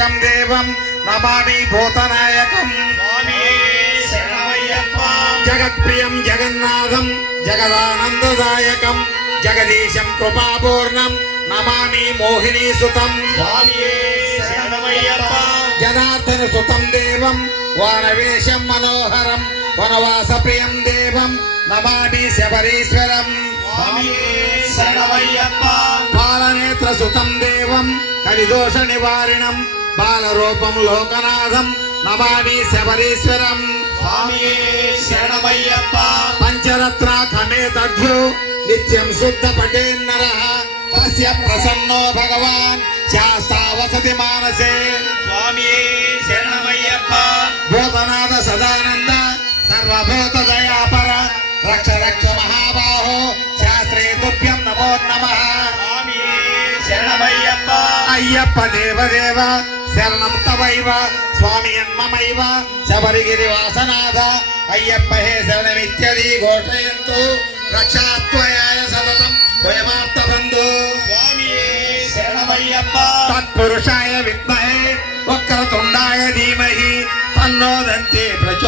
देवं नमामि भूतनायकं जगत्प्रियं जगन्नाथं जगदानन्ददायकं जगदीशं कृपापूर्णं नमामि मोहिनीसुतं जनार्दनसुतं देवं वानवेशं मनोहरं वनवासप्रियं देवं नमामि शबरीश्वरं बालनेत्रसुतं देवं कलिदोषनिवारिणं बालरूपं लोकनाथं नमामि शबरीश्वरं पंचरत्नाखमेतद्भ्यो नित्यं शुद्धपठेन्नरः तस्य प्रसन्नो भगवान् शास्ता वसति मानसे भूतनाथ सदानंद सर्वभूतदयापर रक्ष रक्ष महाबाहो शास्त्रे तुभ्यं नमो नमः अय्यप्प देवदेव शरणं तवैव स्वामियन्ममैव शबरिगिरिवासनाथ अय्यप्प हे शरणमित्यदि घोषयन्तु रक्षात्वयाय सततं वयमार्तबन्धु तत्पुरुषाय विद्महे वक्रतुण्डाय धीमहि तन्नो दन्ति प्रचोदयात्।